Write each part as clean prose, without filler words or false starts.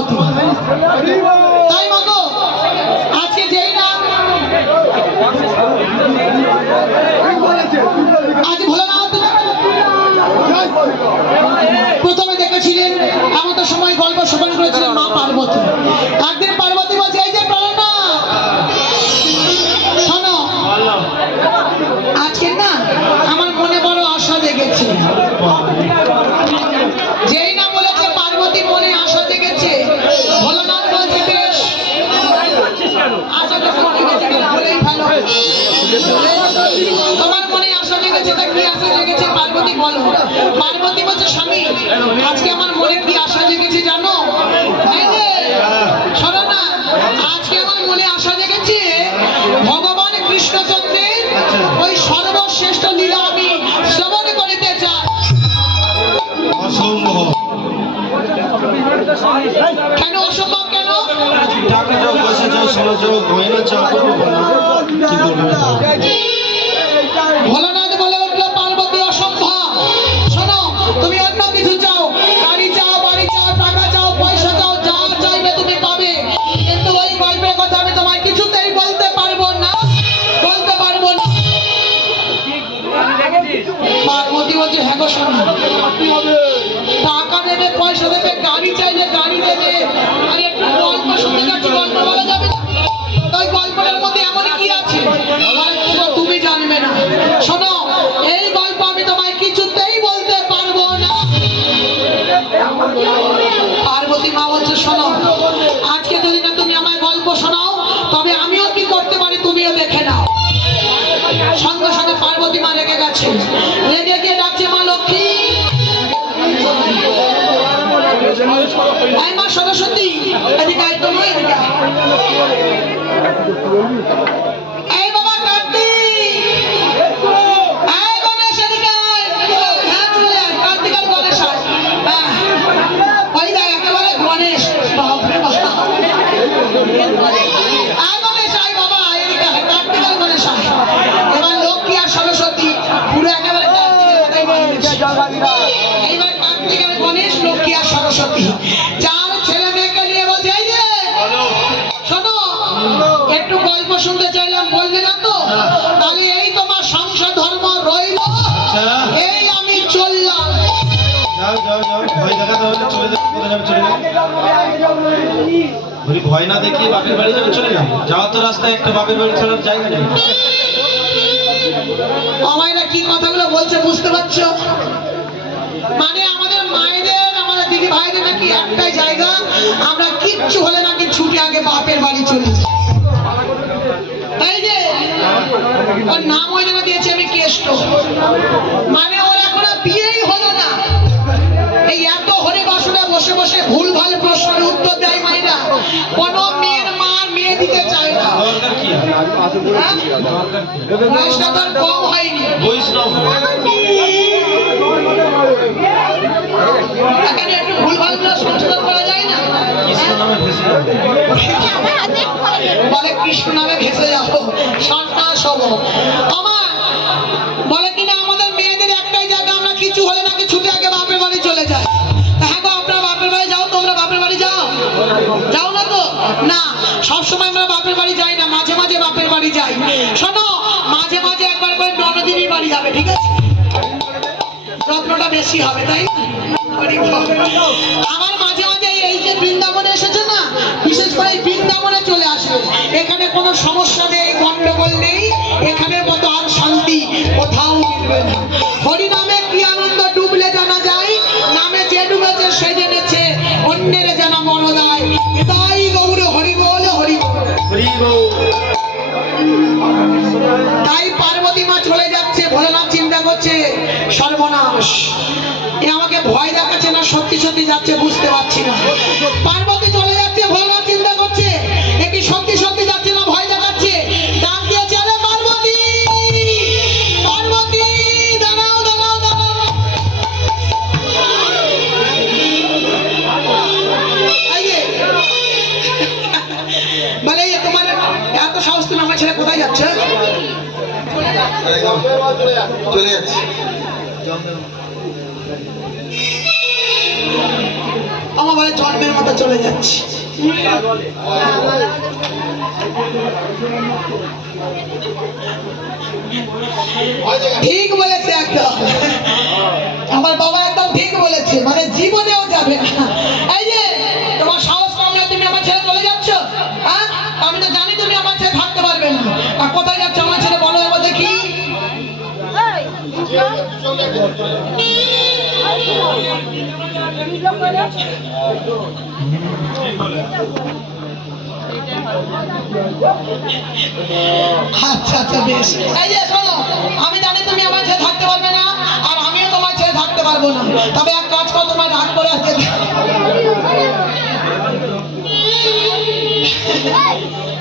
পার্বতী। তাই মাগো আজকে যেই না আজ ভোলানাথ প্রথমে দেখেছিলেন এমন তো সময় গল্প শ্রবণ করেছিলেন মা পার্বতী। একদিন পার্বতী বলছে এই যে প্রাণনাথ শোনো আজকে না আমার মনে বড় আশা জেগেছে। যেই না বলেছে পার্বতী মনে আশা জেগেছে ভোলানাথ বলছে বেশ তোমার মনে আশা জেগেছে তা কি আশা জেগেছে পার্বতী বলো। পার্বতী বলছে স্বামী আজকে আমার মনে কি আশা জেগেছে জানো? শোনো না আজকে আমার মনে আশা জেগেছে ভগবান কৃষ্ণচন্দ্রের ওই সর্বশ্রেষ্ঠ লীলা আমি শ্রবণ করিতে চাই। অসম্ভব। কেন অসম্ভব? কেন? টাকা যাও পয়সা যাও সোনা যাও গয়না যাও ভোলানাথ বলে উঠলো পার্বতী অসম্ভব। শোনো তুমি অন্য কিছু চাও, গাড়ি চাও, বাড়ি চাও, টাকা চাও, পয়সা চাও, যা চাইবে তুমি পাবে, কিন্তু ওই গল্পের কথা আমি তোমায় কিছুতেই বলতে পারবো না, বলতে পারবো না। পার্বতী বলছে হ্যাঁ গো শোনো টাকা দেবে, পয়সা দেবে, গাড়ি চাইলে গাড়ি দেবে, আর একটু গল্প শুনতে যাচ্ছি গল্প বলা যাবে না। ওই গল্পটার মধ্যে এমন কি আছে তুমি জানবে না। শোনো এই গল্প আমি তোমায় কিছুতেই বলতে পারবো না। পার্বতী মা বলছে শোনো আজকে যদি না তুমি আমার গল্প শোনাও তবে আমিও কি করতে পারি তুমিও দেখে নাও। সঙ্গে সঙ্গে পার্বতী মা রেগে গেছে, রেগে গিয়ে ডাকছে মা লক্ষ্মী, মা সরস্বতী এদিকে আয়, তোমার এদিকে এই বাবা কার্তিক, এই গণেশ এদিকে আয়, হ্যাঁ চলে আয়, কার্তিক আর গণেশ আয়। ওই দেখ একেবারে গণেশ, বাপরে বাবা আয় গণেশ আয় বাবা আয় এদিকে আয়, কার্তিক আর গণেশ আয়। এবার লক্ষ্মী আর সরস্বতী পুরো একেবারে কার্তিকের কথাই বলছে। এইবার কার্তিক আর গণেশ, লক্ষ্মী আর সরস্বতী চার ছেলে মেয়েকে নিয়ে বলছে এই যে শোনো একটু গল্প শুনতে চাইলাম বললে না তো, তাহলে এই তোমার সংসার ধর্ম রইল, এই আমি চললাম। যাও যাও যাও ভয় দেখাতে হলে চলে যাও। কোথায় যাবে চলে যাও। বলি ভয় না দেখিয়ে বাপের বাড়ি যাবে চলে যাও। যাওয়ার তো রাস্তায় একটা বাপের বাড়ি চলার জায়গা নেই। আমায়রা কি কথাগুলো বলছে বুঝতে পারছো? মানে আমাদের মায়েদের আমাদের দিদি ভাইদের নাকি একটাই জায়গা, আমরা কিচ্ছু হলে নাকি ছুটে আগে বাপের বাড়ি চলে যাই। তাই যে ওর নাম ওই জন্য দিয়েছি আমি কেষ্ট, মানে ওর এখনো বিয়েই হলো না, এই এত হরি বাসনে বসে বসে ভুল ভাল প্রশ্নের উত্তর দেয় মায়েরা, কোনো মেয়ের মা মেয়ে দিতে চায় না। দরকার কি? বয়সটা তো আর কম হয়নি, বৈষ্ণব এখানে একটু ভুল ভাল সংশোধন করা যায় না। কৃষ্ণ নামে ভেসে যাবে। বলে কৃষ্ণ নামে ভেসে যাবো, সন্ন্যাস হবো। আমার বলে কিনা আমাদের মেয়েদের একটাই জায়গা, আমরা কিছু হলে নাকি ছুটে আগে বাপের বাড়ি চলে যায়। হ্যাঁ গো আপনারা বাপের বাড়ি যাও, তোমরা বাপের বাড়ি যাও, যাও না তো? না সবসময় আমরা বাপের বাড়ি যাই না, মাঝে মাঝে বাপের বাড়ি যাই। শোনো মাঝে মাঝে একবার করে ননদিনীর বাড়ি যাবে, ঠিক আছে? যত্নটা বেশি হবে তাই না? আমার মাঝে মাঝে এই যে বৃন্দাবনে এসেছে না, বিশেষ করে এই বৃন্দাবনে চলে আসে, এখানে কোনো সমস্যা নেই, গন্ডগোল নেই, এখানের মতো আর শান্তি কোথাও মিলবে না। হরি নামে কি আনন্দ ডুবলে জানা যায়, নামে যে ডুবেছে সে জেনেছে, অন্যের জানা মনদায়। তাই গৌর হরি বল হরি বল। তাই পার্বতী মা চলে যাচ্ছে, ভোলানাথ চিন্তা করছে সর্বনাশ, এ আমাকে ভয় দেখাচ্ছে না সত্যি সত্যি যাচ্ছে বুঝতে পারছি না। পার্বতী চলে যাচ্ছে, ভোলানাথ চিন্তা করছে এ কি সত্যি সত্যি যাচ্ছে না ভয় দেখাচ্ছে। ডাক দিয়েছে আরে পার্বতী, পার্বতী দাঁড়াও দাঁড়াও দাঁড়াও। বলে তোমার এত সাহস তুমি আমার ছেলে কোথায় যাচ্ছে? চলে যাচ্ছে। আমার বলে জন্মের মতো চলে যাচ্ছে। ঠিক বলেছে একদম, আমার বাবা একদম ঠিক বলেছে, মানে জীবনেও যাবে না। এই যে তোমার সাহস কম না, তুমি আমার ছেড়ে চলে যাচ্ছ? হ্যাঁ, আমি তো জানি তুমি আমার ছেড়ে থাকতে পারবে না। আর কোথায় যাচ্ছ আমার ছেড়ে, বলো এবার দেখি। আচ্ছা আচ্ছা বেশ। এই যে শোনো, আমি জানি তুমি আমার ছেড়ে থাকতে পারবে না, আর আমিও তোমার ছেড়ে থাকতে পারবো না। তবে এক কাজ করো, তোমার রাগ করে আসতে,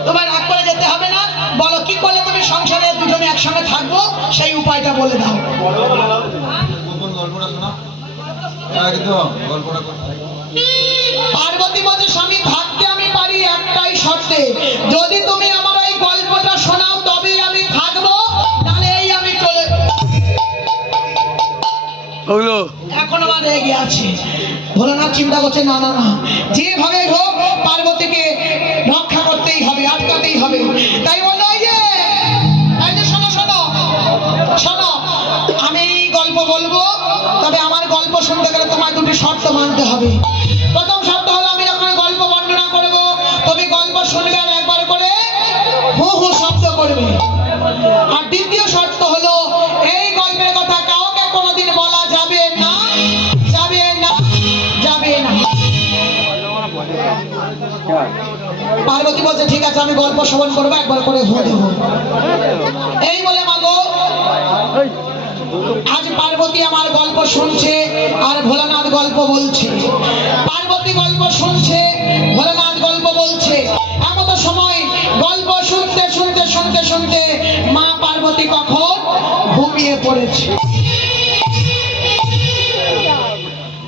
তোমার রাগ করে যেতে হবে না। বলো কি করলে তুমি সংসারে দুজনে একসঙ্গে থাকবো, সেই উপায়টা বলে দাও। পার্বতী বলছে, স্বামী থাকতে আমি পারি একটাই শর্তে, যদি তুমি আমার এই গল্পটা শোনাও তবেই আমি থাকবো, তাহলে এই আমি চলে। এখন আমার রেগে আছে। ভোলানাথ চিন্তা করছে, না না না, যেভাবে হোক পার্বতীকে রক্ষা করতেই হবে, আটকাতেই হবে। তাই বললো, এই যে শোনো শোনো শোনো, আমি গল্প বলবো, তবে আমার গল্প শুনতে গেলে তোমার দুটি শর্ত মানতে হবে। প্রথম শর্ত হলো, আমি যখন গল্প বর্ণনা করবো, তুমি গল্প শুনবে আর একবার করে হু হু শব্দ করবে। আর দ্বিতীয় শর্ত হলো, এই গল্পের কথা কাউকে কোনোদিন বলা যাবে না, যাবে না, যাবে না। পার্বতী বলছে, ঠিক আছে, আমি গল্প শ্রবণ করবো, একবার করে হু দেবো। এই বলে মাগো, আজ পার্বতী আমার গল্প শুনছে আর ভোলানাথ গল্প বলছে। পার্বতী গল্প শুনছে, ভোলানাথ গল্প বলছে। এমন সময় গল্প শুনতে শুনতে শুনতে শুনতে মা পার্বতী কখন ঘুমিয়ে পড়েছে।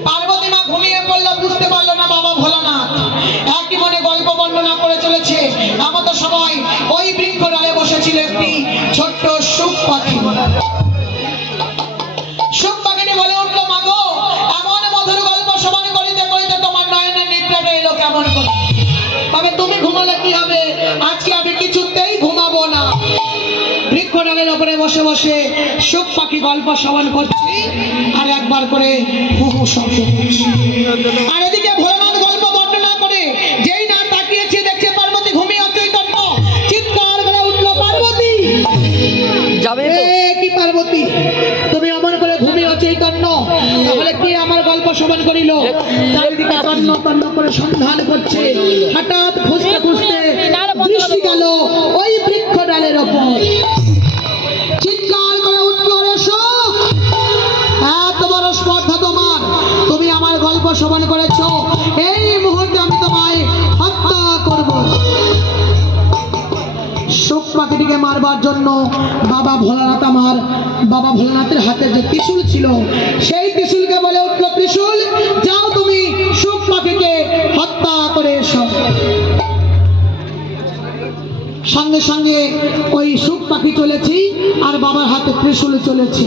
পার্বতী মা ঘুমিয়ে পড়লো, বুঝতে পারলো না বাবা ভোলানাথ একই মনে গল্প বর্ণনা করে চলেছে। এমন সময় ওই বৃক্ষ ডালে বসেছিল একটি ছোট্ট সুখ পাখি। সুখ পাখিটি বলে উঠলো, মাগো, এমন মধুর গল্প শ্রবণ করিতে করিতে তোমার নয়নের নিদ্রাটা এলো কেমন করে? তবে তুমি ঘুমালে কি হবে, আজকে আমি কিছুতেই ঘুমাবো না। বৃক্ষ ডালের উপরে বসে বসে সুখ পাখি গল্প শ্রবণ করছি আর একবার করে হু হু শব্দ করছি। আর এদিকে ভোলানাথ গল্প বর্ণনা করে যেই না তাকিয়েছে, দেখছে পার্বতী ঘুমিয়ে অচৈতন্য, চিৎকার করে উঠলো, পার্বতী যাবে কি? পার্বতী তুমি অমন করে ঘুমিয়ে অচৈতন্য, তাহলে কে আমার গল্প শ্রবণ করিল? চারিদিকে তন্ন তন্ন করে সন্ধান করছে। হঠাৎ খুঁজতে খুঁজতে দৃষ্টি গেল ওই বৃক্ষ ডালের ওপর। চিৎকার করে উঠলো, রে সুখ, এত বড় স্পর্ধা তোমার, তুমি আমার গল্প শ্রবণ করেছো, এই মুহূর্তে আমি তোমায় হত্যা করব। সুখ পাখিটিকে মারবার জন্য বাবা ভোলানাথের হাতে যে ত্রিশূল ছিল, সেই ত্রিশূলকে বলে উঠলো, ত্রিশূল যাও, তুমি সুখ পাখিকে হত্যা করে এসো। সঙ্গে সঙ্গে ওই সুখ পাখি চলেছি আর বাবার হাতে ত্রিশূল চলেছি।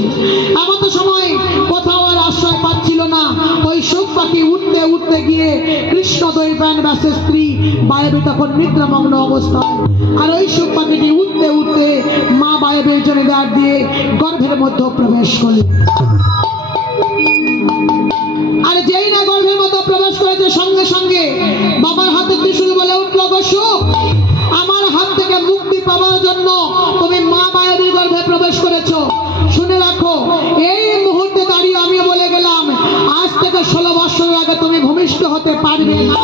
এমন সময় কোথাও আর আশ্রয় পাচ্ছিল না। ওই সুখ পাখি উঠতে উঠতে গিয়ে কৃষ্ণ দৈপায়ন ব্যাসের স্ত্রী বায়বী তখন নিদ্রামগ্ন অবস্থায়। আর ওই সুখ পাখিটি উঠতে উঠতে মা বায়বীর জন্য দ্বার দিয়ে গর্ভের মধ্যে প্রবেশ করল। আর যেই না গর্ভের মধ্যে প্রবেশ করেছে, সঙ্গে সঙ্গে বাবার হাতে ত্রিশূল বলে উঠল, গো সুখ, আমার হাত থেকে মুক্তি পাওয়ার জন্য তুমি মা মায়াবীর গর্ভে প্রবেশ করেছো। শুনে রাখো, এই মুহূর্তে দাঁড়িয়ে আমি বলে গেলাম, আজ থেকে 16 বছর আগে তুমি ভূমিষ্ঠ হতে পারবে না,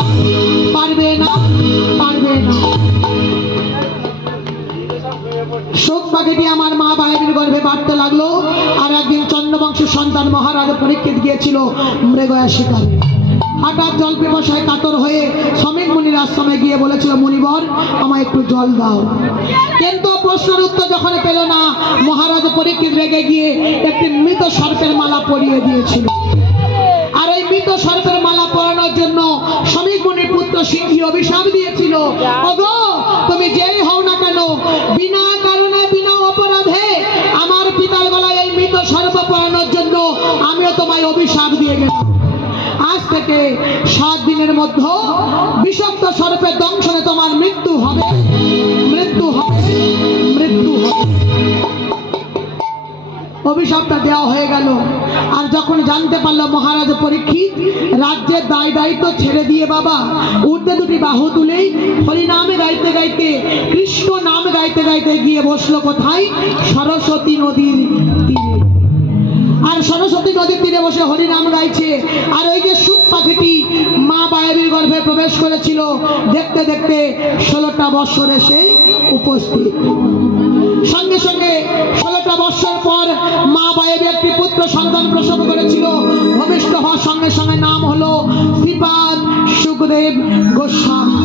পারবে না, পারবে না। সুখ পাখিটি আমার মা মায়াবীর গর্ভে বাড়তে লাগলো। আর একদিন চন্দ্রবংশের সন্তান মহারাজ পরীক্ষিত গিয়েছিল মৃগয়া শিকারে। হঠাৎ জল পিপাসায় কাতর হয়ে শ্রমিক মুনির আশ্রমে গিয়ে বলেছিল, মুনিবর, আমায় একটু জল দাও। কিন্তু প্রশ্নের উত্তর যখন পেল না, মহারাজ পরীক্ষিত রেগে গিয়ে একটি মৃত সর্পের মালা পরিয়ে দিয়েছিল। আর ওই মৃত সর্পের মালা পরানোর জন্য শ্রমিক মুনির পুত্র সিংহী অভিশাপ দিয়েছিল, ওগো, তুমি যেই হও না কেন, বিনা কারণে বিনা অপরাধে আমার পিতার গলায় এই মৃত সর্প পরানোর জন্য আমিও তোমায় অভিশাপ দিয়ে গেলাম। আজ থেকে থেকে 7 দিনের মধ্যে বিষাক্ত সর্পের দংশনে তোমার মৃত্যু হবে, মৃত্যু হবে, মৃত্যু হবে। অভিশাপটা দেওয়া হয়ে গেল। আর যখন জানতে পারলো মহারাজ পরীক্ষিত রাজ্যের দায় দায়িত্ব ছেড়ে দিয়ে বাবা ঊর্ধ্বে দুটি বাহু তুলেই হরিনামে গাইতে গাইতে, কৃষ্ণ নাম গাইতে গাইতে গিয়ে বসলো কোথায়? সরস্বতী নদীর তীরে। আর সরস্বতী নদীর তীরে বসে হরিনাম গাইছে। আর ওই যে সুখ পাখিটি মা মায়াবীর গর্ভে প্রবেশ করেছিল, দেখতে দেখতে 16টা বৎসর এসে উপস্থিত। সঙ্গে সঙ্গে 16টা বৎসর পর মা মায়াবী একটি পুত্র সন্তান প্রসব করেছিল। ভূমিষ্ঠ হওয়ার সঙ্গে সঙ্গে নাম হলো শ্রীপাদ সুখদেব গোস্বামী।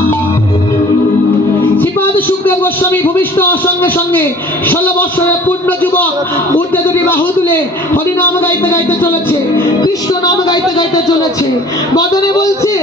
শ্রীপাদ সুখদেব গোস্বামী ভূমিষ্ঠ হওয়ার সঙ্গে সঙ্গে 16 বৎসরের পূর্ণ যুবক ঊর্ধ্বে দুটি বাহু তুলে হরিনাম গাইতে গাইতে চলেছে, কৃষ্ণ নাম গাইতে গাইতে চলেছে। বদনে বলছে